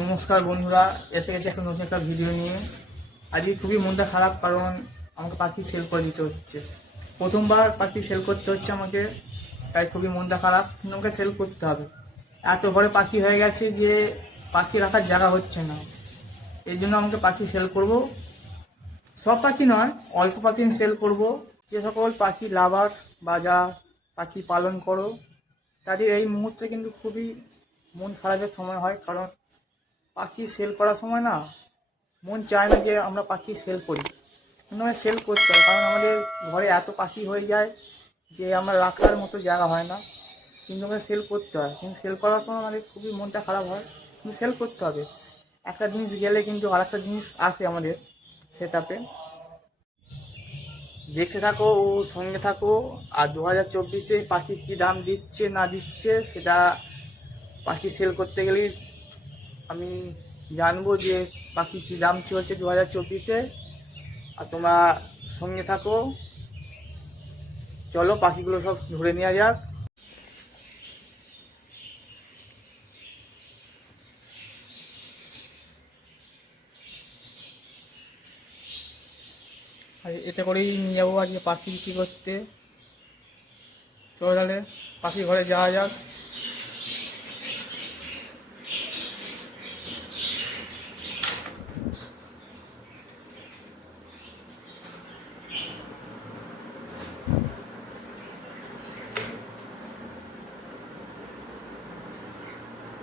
নমস্কার বন্ধুরা, এসে গেছে একটা নতুন একটা ভিডিও নিয়ে। আজকে খুবই মনটা খারাপ কারণ আমাকে পাখি সেল করে দিতে হচ্ছে। প্রথমবার পাখি সেল করতে হচ্ছে আমাকে, তাই খুবই মনটা খারাপ। কিন্তু আমাকে সেল করতে হবে। এত ঘরে পাখি হয়ে গেছে যে পাখি রাখার জায়গা হচ্ছে না। এই জন্য আমাকে পাখি সেল করব। সব পাখি নয়, অল্প পাখি সেল করব। যে সকল পাখি লাভার বা যা পাখি পালন করো, তাদের এই মুহূর্তে কিন্তু খুবই মন খারাপের সময় হয়। কারণ পাখি সেল করার সময় না মন চায় না যে আমরা পাখি সেল করি। কিন্তু আমাদের সেল করতে হয়, কারণ আমাদের ঘরে এত পাখি হয়ে যায় যে আমরা রাখার মতো জায়গা হয় না। কিন্তু আমাদের সেল করতে হয়। কিন্তু সেল করার সময় আমাদের খুবই মনটা খারাপ হয়। কিন্তু সেল করতে হবে। একটা জিনিস গেলে কিন্তু আর একটা জিনিস আসে আমাদের সেটাপে দেখতে থাকো ও সঙ্গে থাকো, আর দু হাজার চব্বিশে পাখি কী দাম দিচ্ছে না দিচ্ছে সেটা পাখি সেল করতে গেলেই আমি জানব যে পাখি কী দাম চলছে দু হাজার চব্বিশে। আর তোমরা সঙ্গে থাকো। চলো পাখিগুলো সব ধরে নেওয়া যাক। আর, এতে করেই নিয়ে যাব আজকে পাখি বিক্রি করতে। চলো তাহলে, পাখি ঘরে যাওয়া যাক।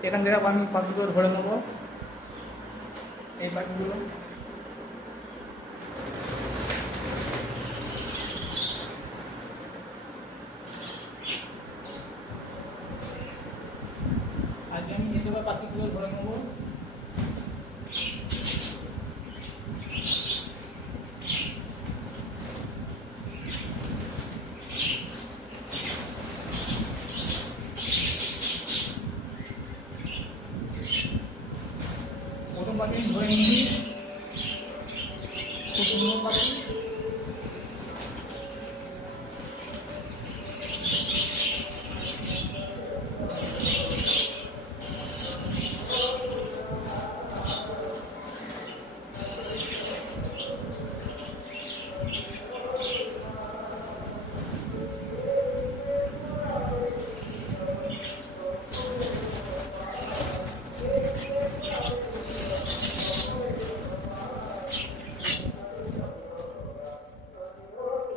এখান থেকে আমি পাখিগুলো ধরে নেব। এই পাখিগুলো আজকে আমি এসব পাখিগুলো ধরে নেব প্রথম পাখি আমি ধরে নিয়েছি খুব সুন্দর পাখি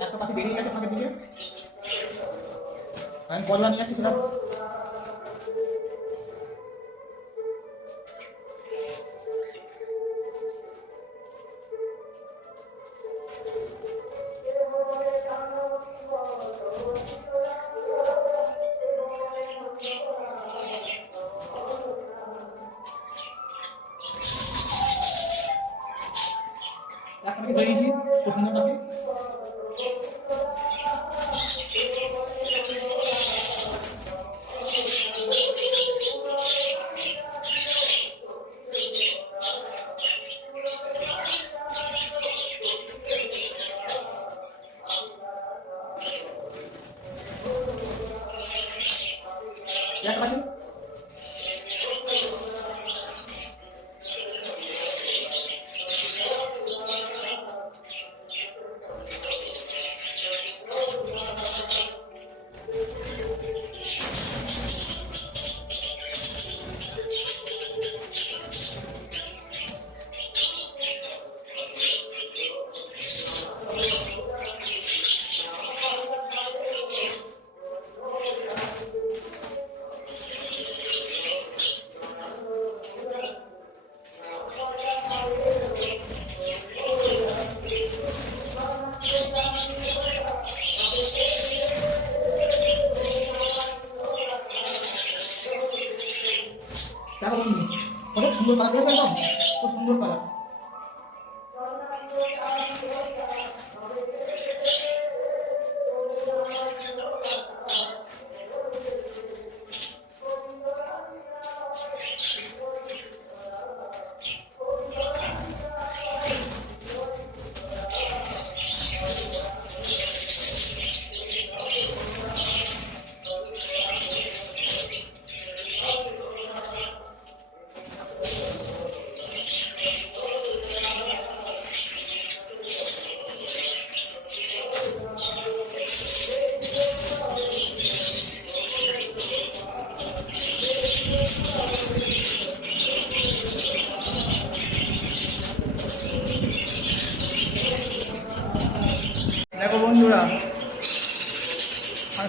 একটা পাখি বেরিয়ে গেছে ফাঁকের দিকে আমি বললাম নিয়ে সেটা পাখি বেরিয়েছি সুন্দর পাখি একটা পাখি সুন্দর কালার দেখো সুন্দর কালার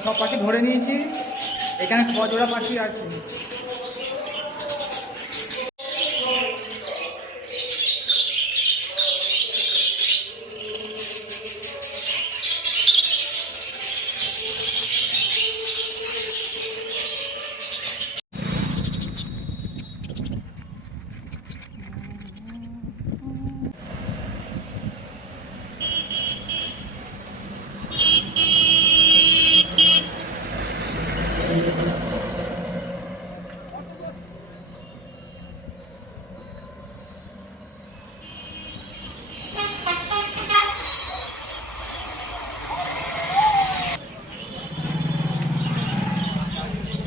সব পাখি ধরে নিয়েছি। এখানে কজোড়া পাখি আছে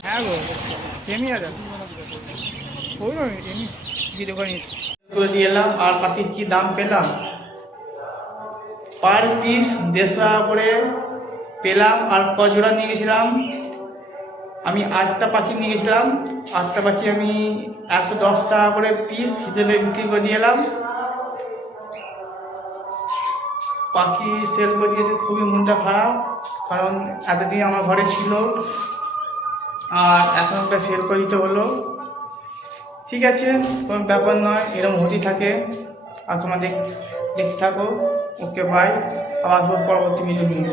হ্যাঁ গো আর পাখির কী দাম পেলাম? পার পিস দেড়শো টাকা করে পেলাম, আর কজোড়া নিয়ে গেছিলাম। আমি আটটা পাখি নিয়ে গেছিলাম, আটটা পাখি আমি একশো দশ টাকা করে পিস হিসেবে বিক্রি করে দিয়ে এলাম। পাখি সেল করে দিয়েছে, খুবই মনটা খারাপ, কারণ এতদিন আমার ঘরে ছিল। আর অ্যাকাউন্টটা সেল করে দিতে হলো ঠিক আছে, কোনো ব্যাপার নয় এরকম হতেই থাকে। আর তোমাদের দেখতে থাকো। ওকে বাই আবার পরবর্তী ভিডিও নিয়ে।